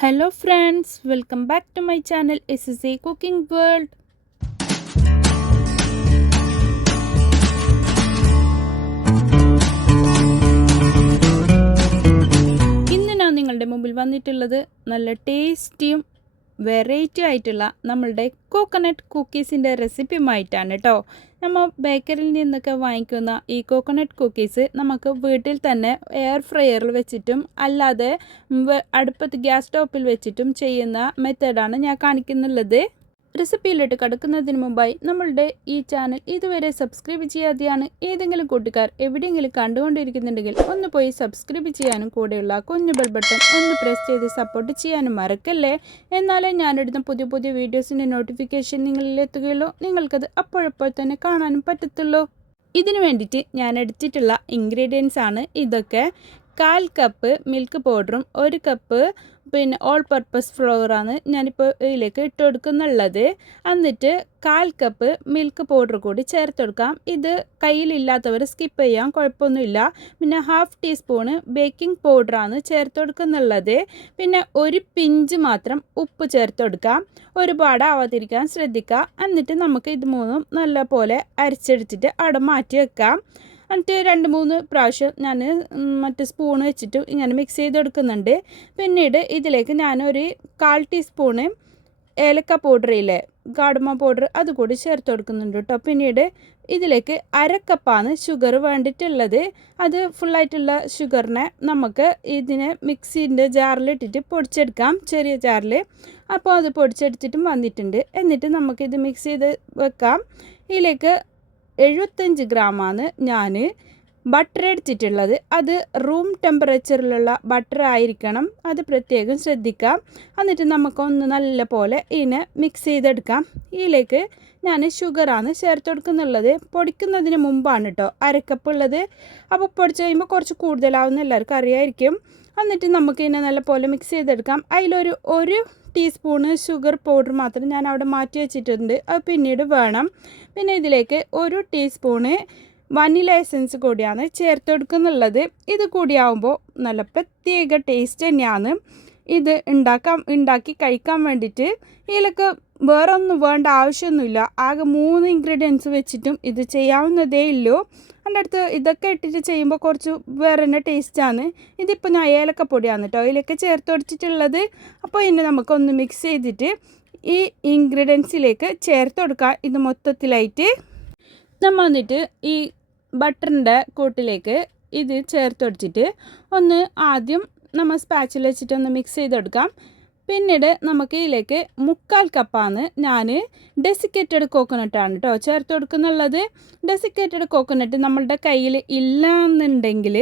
Hello friends, welcome back to my channel SSA Cooking World. ഇന്ന് ഞാൻ നിങ്ങളുടെ മുമ്പിൽ വന്നിട്ടുള്ളത് നല്ല ടേസ്റ്റിയും വെറൈറ്റി ആയിട്ടുള്ള നമ്മളുടെ കോക്കനട്ട് കുക്കീസിൻ്റെ റെസിപ്പിയുമായിട്ടാണ് കേട്ടോ. നമ്മൾ ബേക്കറിയിൽ നിന്നൊക്കെ വാങ്ങിക്കുന്ന ഈ കോക്കനട്ട് കുക്കീസ് നമുക്ക് വീട്ടിൽ തന്നെ എയർ ഫ്രയറിൽ വെച്ചിട്ടും അല്ലാതെ അടുപ്പത്ത് ഗ്യാസ് സ്റ്റോപ്പിൽ വെച്ചിട്ടും ചെയ്യുന്ന മെത്തേഡാണ് ഞാൻ കാണിക്കുന്നുള്ളത്. റെസിപ്പിയിലിട്ട് കടക്കുന്നതിന് മുമ്പായി നമ്മളുടെ ഈ ചാനൽ ഇതുവരെ സബ്സ്ക്രൈബ് ചെയ്യാതെയാണ് ഏതെങ്കിലും കൂട്ടുകാർ എവിടെയെങ്കിലും കണ്ടുകൊണ്ടിരിക്കുന്നുണ്ടെങ്കിൽ ഒന്ന് പോയി സബ്സ്ക്രൈബ് ചെയ്യാനും കൂടെയുള്ള കുഞ്ഞു ബെൽ ബട്ടൺ ഒന്ന് പ്രസ് ചെയ്ത് സപ്പോർട്ട് ചെയ്യാനും മറക്കല്ലേ. എന്നാലേ ഞാനിടുന്ന പുതിയ പുതിയ വീഡിയോസിൻ്റെ നോട്ടിഫിക്കേഷൻ നിങ്ങളിലെത്തുകയുള്ളൂ, നിങ്ങൾക്കത് അപ്പോഴപ്പോൾ തന്നെ കാണാനും പറ്റത്തുള്ളൂ. ഇതിനു വേണ്ടിയിട്ട് ഞാൻ എടുത്തിട്ടുള്ള ഇൻഗ്രീഡിയൻസ് ആണ് ഇതൊക്കെ. 1/4 കപ്പ് മിൽക്ക് പൗഡറും 1 കപ്പ് ഓൾ പർപ്പസ് ഫ്ലോറാണ് ഞാനിപ്പോൾ ഇതിലേക്ക് ഇട്ട് കൊടുക്കുന്നുള്ളത്. എന്നിട്ട് 1/4 കപ്പ് മിൽക്ക് പൗഡർ കൂടി ചേർത്ത് കൊടുക്കാം. ഇത് കയ്യിലില്ലാത്തവർ സ്കിപ്പ് ചെയ്യാം, കുഴപ്പമൊന്നുമില്ല. പിന്നെ 1/2 ടീസ്പൂണ് ബേക്കിംഗ് പൗഡറാണ് ചേർത്ത് കൊടുക്കുന്നുള്ളത്. പിന്നെ ഒരു പിഞ്ച് മാത്രം ഉപ്പ് ചേർത്ത് കൊടുക്കാം. ഒരുപാട് ആവാതിരിക്കാൻ ശ്രദ്ധിക്കുക. എന്നിട്ട് നമുക്ക് ഇത് മൂന്നും നല്ല പോലെ അരച്ചെടുത്തിട്ട് അവിടെ മാറ്റി വെക്കാം. എന്നിട്ട് 2-3 പ്രാവശ്യം ഞാൻ മറ്റേ സ്പൂൺ വെച്ചിട്ട് ഇങ്ങനെ മിക്സ് ചെയ്ത് കൊടുക്കുന്നുണ്ട്. പിന്നീട് ഇതിലേക്ക് ഞാനൊരു 1/4 ടീസ്പൂണ് ഏലക്ക പൗഡറില്ലേ, കാർഡമം പൗഡർ, അതുകൂടി ചേർത്ത് കൊടുക്കുന്നുണ്ട് കേട്ടോ. പിന്നീട് ഇതിലേക്ക് 1/2 കപ്പാണ് ഷുഗർ വേണ്ടിയിട്ടുള്ളത്. അത് ഫുള്ളായിട്ടുള്ള ഷുഗറിനെ നമുക്ക് ഇതിനെ മിക്സിൻ്റെ ജാറിലിട്ടിട്ട് പൊടിച്ചെടുക്കാം, ചെറിയ ജാറിൽ. അപ്പോൾ അത് പൊടിച്ചെടുത്തിട്ടും വന്നിട്ടുണ്ട്. എന്നിട്ട് നമുക്കിത് മിക്സ് ചെയ്ത് വെക്കാം. ഇതിലേക്ക് 75 ഗ്രാമാണ് ഞാൻ ബട്ടർ എടുത്തിട്ടുള്ളത്. അത് റൂം ടെമ്പറേച്ചറിലുള്ള ബട്ടർ ആയിരിക്കണം, അത് പ്രത്യേകം ശ്രദ്ധിക്കാം. എന്നിട്ട് നമുക്കൊന്ന് നല്ല പോലെ ഇതിനെ മിക്സ് ചെയ്തെടുക്കാം. ഇതിലേക്ക് ഞാൻ ഷുഗറാണ് ചേർത്ത് കൊടുക്കുന്നുള്ളത്. പൊടിക്കുന്നതിന് മുമ്പാണ് കേട്ടോ 1/2 കപ്പ് ഉള്ളത്. അപ്പോൾ പൊടിച്ച് കഴിയുമ്പോൾ കുറച്ച് കൂടുതലാവുന്ന എല്ലാവർക്കും അറിയായിരിക്കും. എന്നിട്ട് നമുക്ക് ഇതിനെ നല്ല പോലെ മിക്സ് ചെയ്തെടുക്കാം. ഒരു ടീസ്പൂണ് ഷുഗർ പൗഡർ മാത്രം ഞാൻ അവിടെ മാറ്റി വെച്ചിട്ടുണ്ട്, അത് പിന്നീട് വേണം. പിന്നെ ഇതിലേക്ക് 1 ടീസ്പൂണ് വനില എസൻസ് കൂടിയാണ് ചേർത്ത് കൊടുക്കുന്നുള്ളത്. ഇത് കൂടിയാവുമ്പോൾ നല്ല പ്രത്യേക ടേസ്റ്റ് തന്നെയാണ്. ഇത് ഉണ്ടാക്കി കഴിക്കാൻ വേണ്ടിയിട്ട് ഇതിലൊക്കെ വേറെ ഒന്നും വേണ്ട ആവശ്യമൊന്നുമില്ല. ആകെ 3 ഇൻഗ്രീഡിയൻസ് വെച്ചിട്ടും ഇത് ചെയ്യാവുന്നതേ ഉള്ളൂ. എൻ്റെ അടുത്ത് ഇതൊക്കെ ഇട്ടിട്ട് ചെയ്യുമ്പോൾ കുറച്ച് വേറെ തന്നെ ടേസ്റ്റാണ്. ഇതിപ്പോൾ ഞാൻ ഏലക്കപ്പൊടിയാണ് കേട്ടോ ഇതിലേക്ക് ചേർത്ത് കൊടുത്തിട്ടുള്ളത്. അപ്പോൾ ഇതിനെ നമുക്കൊന്ന് മിക്സ് ചെയ്തിട്ട് ഈ ഇൻഗ്രീഡിയൻസിലേക്ക് ചേർത്ത് കൊടുക്കാം. ഇത് മൊത്തത്തിലായിട്ട് നമ്മൾ വന്നിട്ട് ഈ ബട്ടറിൻ്റെ കൂട്ടിലേക്ക് ഇത് ചേർത്ത് കൊടുത്തിട്ട് ഒന്ന് ആദ്യം നമ്മൾ സ്പാച്ചിൽ വെച്ചിട്ട് ഒന്ന് മിക്സ് ചെയ്ത് കൊടുക്കാം. പിന്നീട് നമുക്ക് ഇതിലേക്ക് 1/4 കപ്പാണ് ഞാൻ ഡെസിക്കേറ്റഡ് കോക്കനട്ടാണ് കേട്ടോ ചേർത്ത് കൊടുക്കുന്നുള്ളത്. ഡെസിക്കേറ്റഡ് കോക്കനട്ട് നമ്മളുടെ കയ്യിൽ ഇല്ല എന്നുണ്ടെങ്കിൽ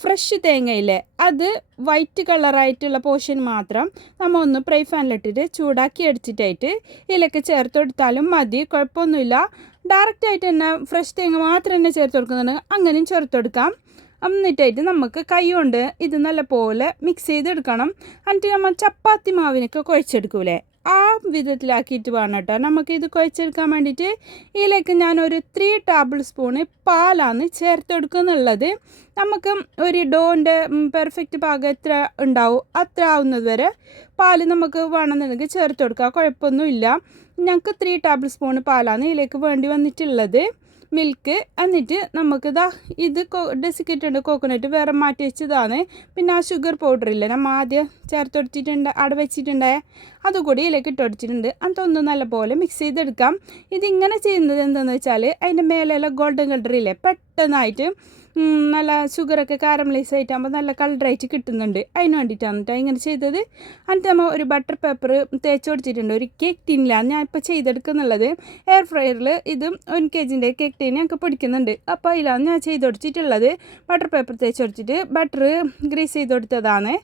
ഫ്രഷ് തേങ്ങയില്ലേ, അത് വൈറ്റ് കളറായിട്ടുള്ള പോർഷൻ മാത്രം നമ്മൾ ഒന്ന് ഫ്രൈ പാനിലിട്ടിട്ട് ചൂടാക്കി എടുത്തിട്ടായിട്ട് ഇതിലേക്ക് ചേർത്ത് കൊടുത്താലും മതി, കുഴപ്പമൊന്നുമില്ല. ഡയറക്റ്റായിട്ട് തന്നെ ഫ്രഷ് തേങ്ങ മാത്രം തന്നെ ചേർത്ത് കൊടുക്കുന്നുണ്ടെങ്കിൽ അങ്ങനെയും ചേർത്ത് കൊടുക്കാം. എന്നിട്ടായിട്ട് നമുക്ക് കൈ കൊണ്ട് ഇത് നല്ലപോലെ മിക്സ് ചെയ്തെടുക്കണം. എന്നിട്ട് നമ്മൾ ചപ്പാത്തി മാവിനൊക്കെ കുഴച്ചെടുക്കൂലേ, ആ വിധത്തിലാക്കിയിട്ട് വേണം കേട്ടോ നമുക്കിത് കുഴച്ചെടുക്കാൻ വേണ്ടിയിട്ട്. ഇതിലേക്ക് ഞാനൊരു 3 ടേബിൾ സ്പൂണ് പാലാണ് ചേർത്ത് കൊടുക്കുന്നുള്ളത്. നമുക്ക് ഒരു ഡോൻ്റെ പെർഫെക്റ്റ് പാകം എത്ര ഉണ്ടാവും അത്ര ആവുന്നത് വരെ പാൽ നമുക്ക് വേണമെന്നുണ്ടെങ്കിൽ ചേർത്ത് കൊടുക്കുക, കുഴപ്പമൊന്നുമില്ല. ഞങ്ങൾക്ക് 3 ടേബിൾ സ്പൂണ് പാലാണ് ഇതിലേക്ക് വേണ്ടി വന്നിട്ടുള്ളത്, മിൽക്ക്. എന്നിട്ട് നമുക്കിതാ ഇത് ഡെസിക്കേറ്റഡ് കോക്കനട്ട് വേറെ മാറ്റി വെച്ചതാണ്. പിന്നെ ആ ഷുഗർ പൗഡറില്ലേ നമ്മൾ ആദ്യം ചേർത്ത് കൊടുത്തിട്ടുണ്ട്, അവിടെ വെച്ചിട്ടുണ്ടായ അതുകൂടി ഇതിലേക്ക് ഇട്ട് കൊടുത്തിട്ടുണ്ട്. അതൊന്ന് നല്ലപോലെ മിക്സ് ചെയ്തെടുക്കാം. ഇതിങ്ങനെ ചെയ്യുന്നത് എന്താണെന്ന് വെച്ചാൽ അതിൻ്റെ മേലെയുള്ള ഗോൾഡൻ കളറില്ലേ പെട്ടെന്നായിട്ട് നല്ല ഷുഗറൊക്കെ കാരമലൈസ് ആയിട്ടാകുമ്പോൾ നല്ല കളറായിട്ട് കിട്ടുന്നുണ്ട്. അതിന് വേണ്ടിയിട്ടാണ് കേട്ടോ ഇങ്ങനെ ചെയ്തത്. എന്നിട്ട് നമ്മൾ ഒരു ബട്ടർ പേപ്പർ തേച്ച് കൊടുത്തിട്ടുണ്ട്. ഒരു കേക്ക് ടീനിലാണ് ഞാൻ ഇപ്പോൾ ചെയ്തെടുക്കുന്നുള്ളത്. എയർ ഫ്രയറിൽ ഇത് 1 kg കേക്ക് ടീൻ ഞങ്ങൾക്ക് പിടിക്കുന്നുണ്ട്. അപ്പോൾ അതിലാണ് ഞാൻ ചെയ്ത് കൊടുത്തിട്ടുള്ളത്. ബട്ടർ പേപ്പർ തേച്ച് കൊടുത്തിട്ട് ബട്ടർ ഗ്രീസ് ചെയ്ത് കൊടുത്തതാണ്.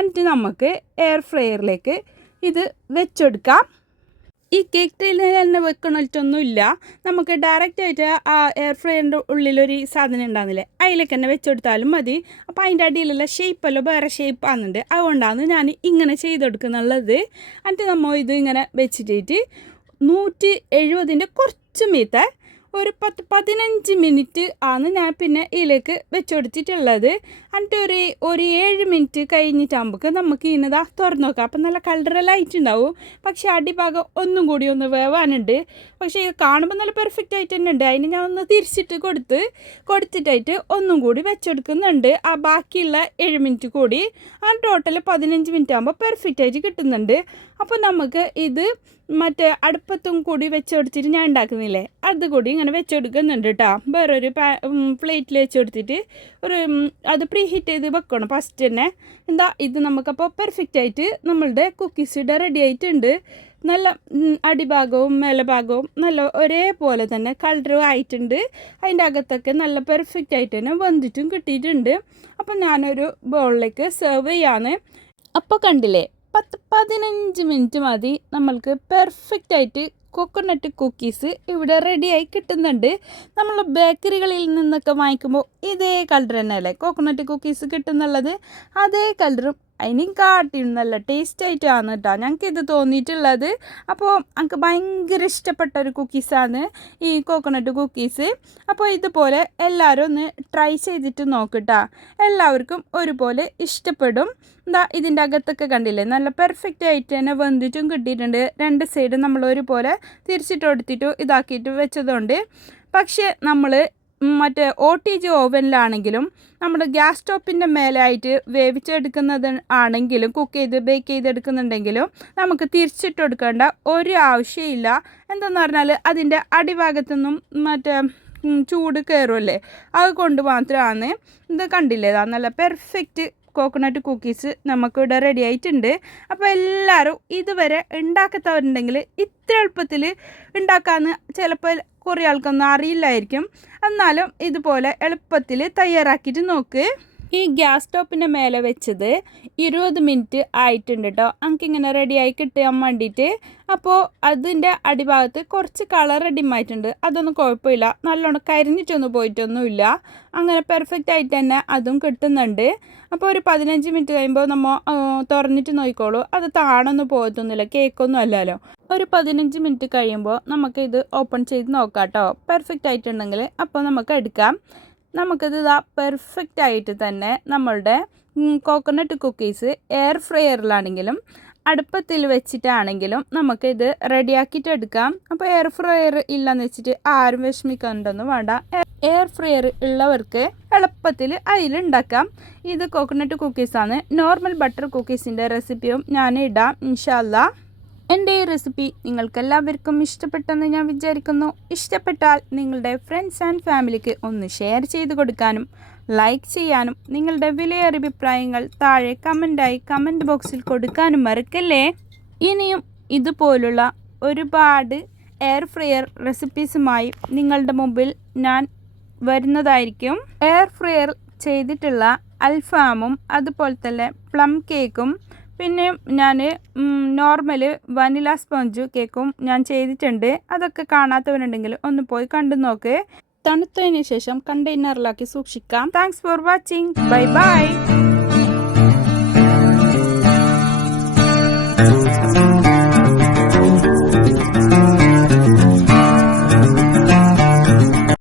എന്നിട്ട് നമുക്ക് എയർ ഫ്രയറിലേക്ക് ഇത് വെച്ചെടുക്കാം. ഈ കേക്ക് ടീനിൽ തന്നെ വെക്കണിട്ടൊന്നുമില്ല, നമുക്ക് ഡയറക്റ്റായിട്ട് ആ എയർ ഫ്രയറിൻ്റെ ഉള്ളിലൊരു സാധനം ഉണ്ടാകുന്നില്ലേ, അതിലേക്ക് തന്നെ വെച്ചെടുത്താലും മതി. അപ്പോൾ അതിൻ്റെ അടിയിലുള്ള ഷേപ്പല്ലോ വേറെ ഷേപ്പ് ആകുന്നുണ്ട്, അതുകൊണ്ടാണ് ഞാൻ ഇങ്ങനെ ചെയ്തെടുക്കുന്നുള്ളത്. എന്നിട്ട് നമ്മൾ ഇത് ഇങ്ങനെ വെച്ചിട്ട് 170 കുറച്ച് മീത്ത ഒരു 10-15 മിനിറ്റ് ആണ് ഞാൻ പിന്നെ ഇതിലേക്ക് വെച്ച് കൊടുത്തിട്ടുള്ളത്. എന്നിട്ട് ഒരു 7 മിനിറ്റ് കഴിഞ്ഞിട്ടാകുമ്പോൾ നമുക്ക് ഇതിനതാ തുറന്ന് നോക്കാം. അപ്പം നല്ല കളറലായിട്ടുണ്ടാവും. പക്ഷേ അടിഭാഗം ഒന്നും കൂടി ഒന്ന് വേവാനുണ്ട്. പക്ഷേ ഇത് കാണുമ്പോൾ നല്ല പെർഫെക്റ്റ് ആയിട്ട് തന്നെ ഉണ്ട്. അതിന് ഞാൻ ഒന്ന് തിരിച്ചിട്ട് കൊടുത്തിട്ടായിട്ട് ഒന്നും കൂടി വെച്ചെടുക്കുന്നുണ്ട്. ആ ബാക്കിയുള്ള 7 മിനിറ്റ് കൂടി ടോട്ടൽ 15 മിനിറ്റ് ആകുമ്പോൾ പെർഫെക്റ്റ് ആയിട്ട് കിട്ടുന്നുണ്ട്. അപ്പോൾ നമുക്ക് ഇത് മറ്റേ അടുപ്പത്തും കൂടി വെച്ചെടുത്തിട്ട് ഞാൻ ഉണ്ടാക്കുന്നില്ലേ അതുകൂടി ഇങ്ങനെ വെച്ചെടുക്കുന്നുണ്ട് കേട്ടോ. വേറൊരു പ്ലേറ്റിൽ വെച്ചെടുത്തിട്ട് അത് പ്രീ ഹീറ്റ് ചെയ്ത് വെക്കണം ഫസ്റ്റ് തന്നെ. ഇത് നമുക്കപ്പോൾ പെർഫെക്റ്റ് ആയിട്ട് നമ്മളുടെ കുക്കീസ് ഇവിടെ റെഡി ആയിട്ടുണ്ട്. നല്ല അടിഭാഗവും മേലഭാഗവും നല്ല ഒരേപോലെ തന്നെ കളറും ആയിട്ടുണ്ട്. അതിൻ്റെ അകത്തൊക്കെ നല്ല പെർഫെക്റ്റ് ആയിട്ട് തന്നെ വെന്തിട്ടും കിട്ടിയിട്ടുണ്ട്. അപ്പോൾ ഞാനൊരു ബൗളിലേക്ക് സെർവ് ചെയ്യാണ്. അപ്പോൾ കണ്ടില്ലേ 10-15 മിനിറ്റ് മതി നമ്മൾക്ക് പെർഫെക്റ്റ് ആയിട്ട് കോക്കനട്ട് കുക്കീസ് ഇവിടെ റെഡിയായി കിട്ടുന്നുണ്ട്. നമ്മൾ ബേക്കറികളിൽ നിന്നൊക്കെ വാങ്ങിക്കുമ്പോൾ ഇതേ കളർ തന്നെയല്ലേ കോക്കനട്ട് കുക്കീസ് കിട്ടുന്നുള്ളത്. അതേ കളറും അതിനും കാട്ടിയും നല്ല ടേസ്റ്റ് ആയിട്ടാണ് കേട്ടോ ഞങ്ങൾക്ക് ഇത് തോന്നിയിട്ടുള്ളത്. അപ്പോൾ എനിക്ക് ഭയങ്കര ഇഷ്ടപ്പെട്ട ഒരു കുക്കീസാണ് ഈ കോക്കനട്ട് കുക്കീസ്. അപ്പോൾ ഇതുപോലെ എല്ലാവരും ഒന്ന് ട്രൈ ചെയ്തിട്ട് നോക്കട്ടോ. എല്ലാവർക്കും ഒരുപോലെ ഇഷ്ടപ്പെടും. ഇതിൻ്റെ അകത്തൊക്കെ കണ്ടില്ലേ നല്ല പെർഫെക്റ്റ് ആയിട്ട് തന്നെ വെന്തിട്ടും കിട്ടിയിട്ടുണ്ട്. രണ്ട് സൈഡ് നമ്മൾ ഒരുപോലെ തിരിച്ചിട്ട് കൊടുത്തിട്ട് ഇതാക്കിയിട്ട് വെച്ചതുകൊണ്ട്. പക്ഷേ നമ്മൾ മറ്റേ OTG ഓവനിലാണെങ്കിലും നമ്മൾ ഗ്യാസ് സ്റ്റോപ്പിൻ്റെ മേലായിട്ട് വേവിച്ചെടുക്കുന്നത് ആണെങ്കിലും ബേക്ക് ചെയ്തെടുക്കുന്നുണ്ടെങ്കിലും നമുക്ക് തിരിച്ചിട്ട് കൊടുക്കേണ്ട ഒരു ആവശ്യമില്ല. എന്തെന്ന് പറഞ്ഞാൽ അതിൻ്റെ അടിഭാഗത്തുനിന്നും മറ്റേ ചൂട് കയറുമല്ലേ അതുകൊണ്ട് മാത്രമാണ്. ഇത് കണ്ടില്ലേ നല്ല പെർഫെക്റ്റ് കോക്കനട്ട് കുക്കീസ് നമുക്കിവിടെ റെഡി ആയിട്ടുണ്ട്. അപ്പോൾ എല്ലാവരും ഇതുവരെ ഉണ്ടാക്കാത്തവരുണ്ടെങ്കിൽ ഇത്ര എളുപ്പത്തിൽ ഉണ്ടാക്കാമെന്ന് ചിലപ്പോൾ കുറേ ആൾക്കൊന്നും അറിയില്ലായിരിക്കും. എന്നാലും ഇതുപോലെ എളുപ്പത്തിൽ തയ്യാറാക്കിയിട്ട് നോക്ക്. ഈ ഗ്യാസ് സ്റ്റോപ്പിൻ്റെ മേലെ വെച്ചത് 20 മിനിറ്റ് ആയിട്ടുണ്ട് കേട്ടോ എനിക്കിങ്ങനെ റെഡിയായി കിട്ടാൻ വേണ്ടിയിട്ട്. അപ്പോൾ അതിൻ്റെ അടിഭാഗത്ത് കുറച്ച് കളർ റെഡിമായിട്ടുണ്ട്. അതൊന്നും കുഴപ്പമില്ല, നല്ലോണം കരിഞ്ഞിട്ടൊന്നും പോയിട്ടൊന്നുമില്ല. അങ്ങനെ പെർഫെക്റ്റ് ആയിട്ട് തന്നെ അതും കിട്ടുന്നുണ്ട്. അപ്പോൾ ഒരു 15 മിനിറ്റ് കഴിയുമ്പോൾ നമ്മൾ തുറന്നിട്ട് നോക്കിക്കോളൂ. അത് താണൊന്നും പോകത്തൊന്നുമില്ല, കേക്കൊന്നും അല്ലല്ലോ. ഒരു 15 മിനിറ്റ് കഴിയുമ്പോൾ നമുക്കിത് ഓപ്പൺ ചെയ്ത് നോക്കാം കേട്ടോ. പെർഫെക്റ്റ് ആയിട്ടുണ്ടെങ്കിൽ അപ്പോൾ നമുക്ക് എടുക്കാം. നമുക്കിത് പെർഫെക്റ്റ് ആയിട്ട് തന്നെ നമ്മളുടെ കോക്കനട്ട് കുക്കീസ് എയർ ഫ്രയറിലാണെങ്കിലും അടുപ്പത്തിൽ വെച്ചിട്ടാണെങ്കിലും നമുക്കിത് റെഡിയാക്കിയിട്ട് എടുക്കാം. അപ്പോൾ എയർ ഫ്രയർ ഇല്ലയെന്ന് വെച്ചിട്ട് ആരും വിഷമിക്കൊണ്ടൊന്നും വേണ്ട. എയർ ഫ്രയർ ഉള്ളവർക്ക് എളുപ്പത്തിൽ അതിലുണ്ടാക്കാം. ഇത് കോക്കനട്ട് കുക്കീസാണ്. നോർമൽ ബട്ടർ കുക്കീസിൻ്റെ റെസിപ്പിയും ഞാൻ ഇടാം ഇൻഷാ അല്ലാ. എൻ്റെ ഈ റെസിപ്പി നിങ്ങൾക്കെല്ലാവർക്കും ഇഷ്ടപ്പെട്ടെന്ന് ഞാൻ വിചാരിക്കുന്നു. ഇഷ്ടപ്പെട്ടാൽ നിങ്ങളുടെ ഫ്രണ്ട്സ് ആൻഡ് ഫാമിലിക്ക് ഒന്ന് ഷെയർ ചെയ്ത് കൊടുക്കാനും ലൈക്ക് ചെയ്യാനും നിങ്ങളുടെ വിലയേറിയ അഭിപ്രായങ്ങൾ താഴെ കമൻറ്റ് ബോക്സിൽ കൊടുക്കാനും മറക്കല്ലേ. ഇനിയും ഇതുപോലുള്ള ഒരുപാട് എയർ ഫ്രയർ റെസിപ്പീസുമായി നിങ്ങളുടെ മുമ്പിൽ ഞാൻ വരുന്നതായിരിക്കും. എയർ ഫ്രയർ ചെയ്തിട്ടുള്ള അൽഫാമും അതുപോലെ തന്നെ പ്ലം കേക്കും പിന്നെ ഞാൻ നോർമൽ വനില സ്പോഞ്ച് കേക്കും ഞാൻ ചെയ്തിട്ടുണ്ട്. അതൊക്കെ കാണാത്തവരുണ്ടെങ്കിൽ ഒന്ന് പോയി കണ്ടു നോക്ക്. തണുത്തതിന് ശേഷം കണ്ടെയ്നറിലാക്കി സൂക്ഷിക്കാം. Thanks for watching. Bye bye.